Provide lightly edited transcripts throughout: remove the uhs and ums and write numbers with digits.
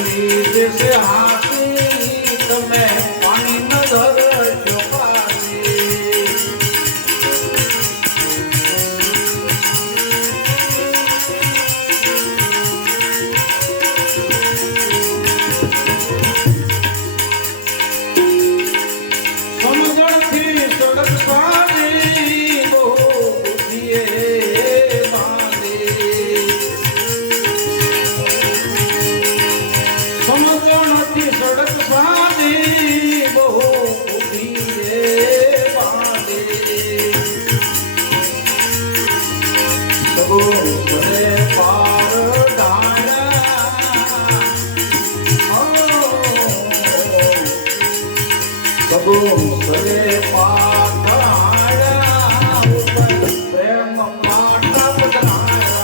जैसे हाथी तुम्हें पानी न धर चुकाते समझण थी सड़क सारी बहु बुद्धिए बांधे समझण थी सड़क सारी बहु बुद्धिए बांधे सबो सरे पार डाला सबो सरे पार ऊपर प्रेम माता बदनाया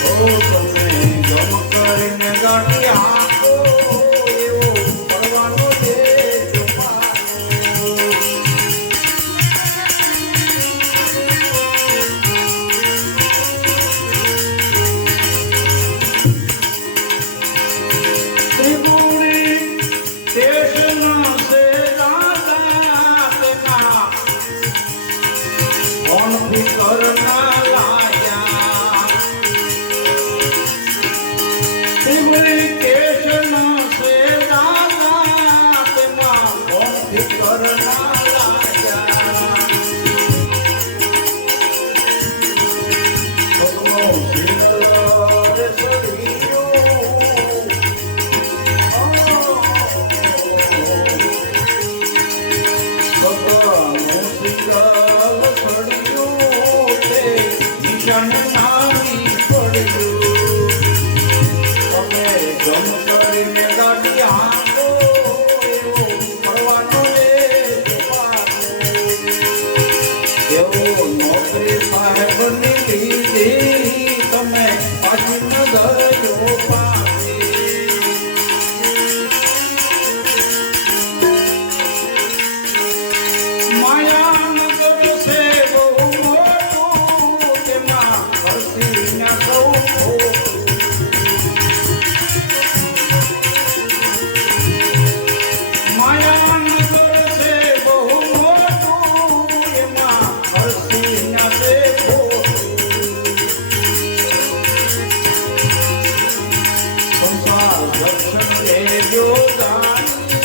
ओ तमे गम કરીને ગાડી આખો એવો પડવાનો દે જુમાનો त्रिपुरी देशन से राजा तेना कौन भी करना लाया त्रिपुरी देशन से राजा तेना कौन भी करना लाया भगवान सिंगल छोड़ियो નિશાન નાની પડ્યું તમે ગમ કરીને ગાડી આંખો એવો પડવાનો એવો નોકરી સાહેબની લીધી તમે પાછી ન ગયો પાછી માયાનગર છે બહુ મોટું તેમાં હસીને સૌ માયાનગર છે બહુ મોટું એમાં હસીને સે સંસાર દર્શન લેજો જાણી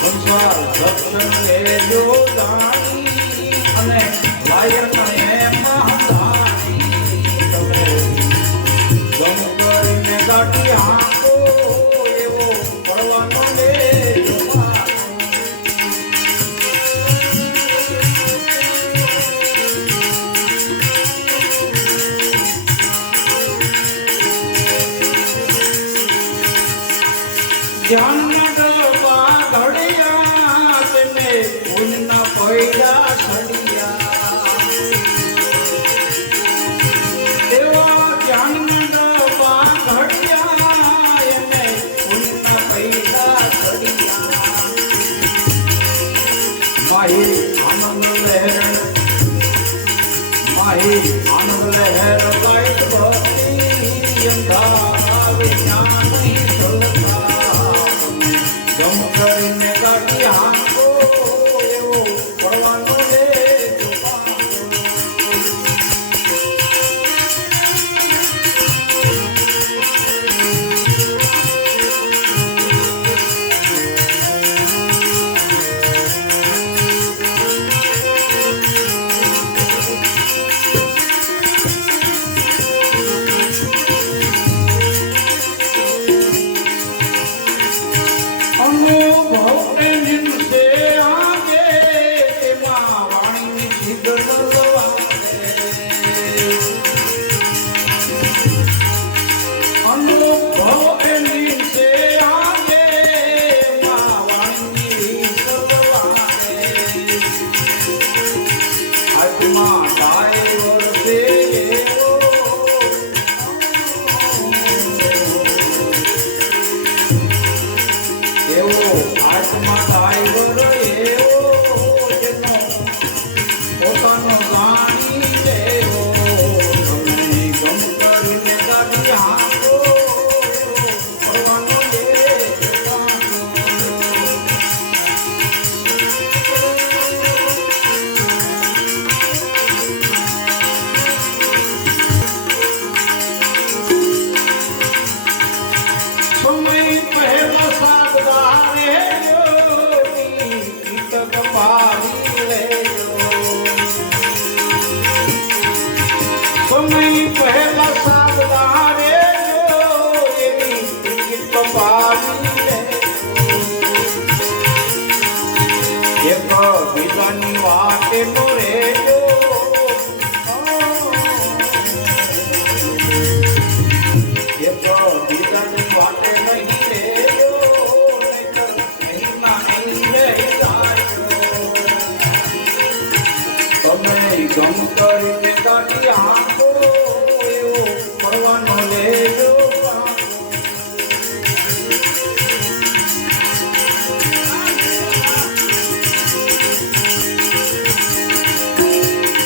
સંસાર દર્શન લેજો જાણી અને લાયક એમાં જાણી તમે ગમ કરીને ગાડી આંખો એવો પડવાનો લેજો ધ્યાન ડબા ઘડિયા તેને ઉનના પૈડા સડિયા એવા ધ્યાન ડબા ઘડિયા એને ઉનના પૈડા સડિયા માહી આનંદ લહેર ગાયત ભક્તિ અંધારા વિજ્ઞાની ચલતા ગમ કરીને ગાડી આંખો એવો પડવાનો રે લાઈફમાં ડ્રાઈવર એવો જેનો પોતાનો જાણી લેવો તમે ગમ કરીને ગાડી હાંકો ફરવાનો લે સમય પહેલા સાબદારે ગીત પાડી લેજો સમય પહેલા સાબદારે એવી ગીત પાડી લેજો એક બીજાની વાતે નો રેજો એક બીજાની વાતે નહીં રેજો નહીં ના નહીં રહી જાય તમે ગમ કરીને કાઢી આંખો એવો ફરવાનો લેજો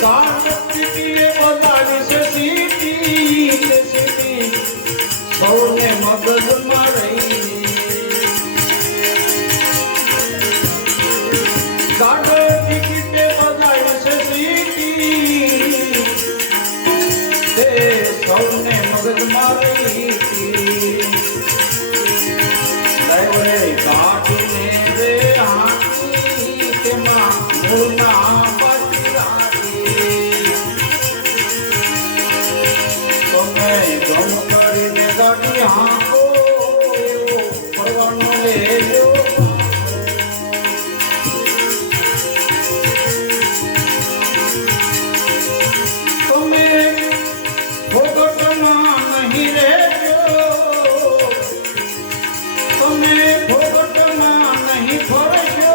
કાંડપીટીએ બધાની છે સીટી સૌને મગજમાં રહી ગાડો ટિકિટે બધાય છે સીટી તે સૌને મગજમાં રહી ડ્રાઈવરે ગાડીને રે હાંકી તેમાં મૂળના પાછી રાખી તમે ગમ કરીને ગાડી હાંકો એવો ફરવાનો લેજો તમે ફોગટમાં નહીં રહેજો તમે ફોગટમાં નહીં ફરજો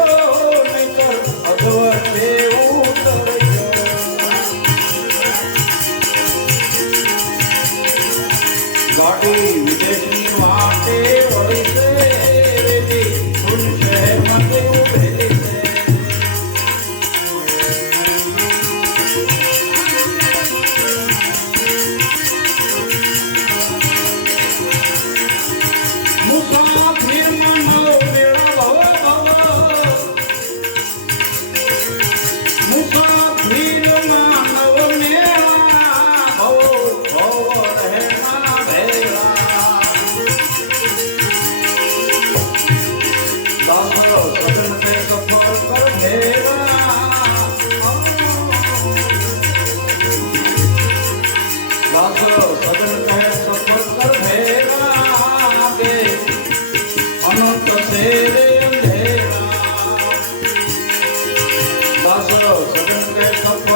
નહીંતર અધવટે ઉતરજો ગાડી વિદેશની વાટે વળી છે રેતી ફૂલ શહેરમાં તે ઉભેલી છે મુસાફિરમાં નવો મેળા મુસાફિરમાં નવો મેળા ભવ રહેના ભેગા દાસરો સદન તે સફર કર ભેગા દાસરો સદન તે સફર કર ભેગા કે અનંત છે રે અંધેરા દાસરો સદન તે સફર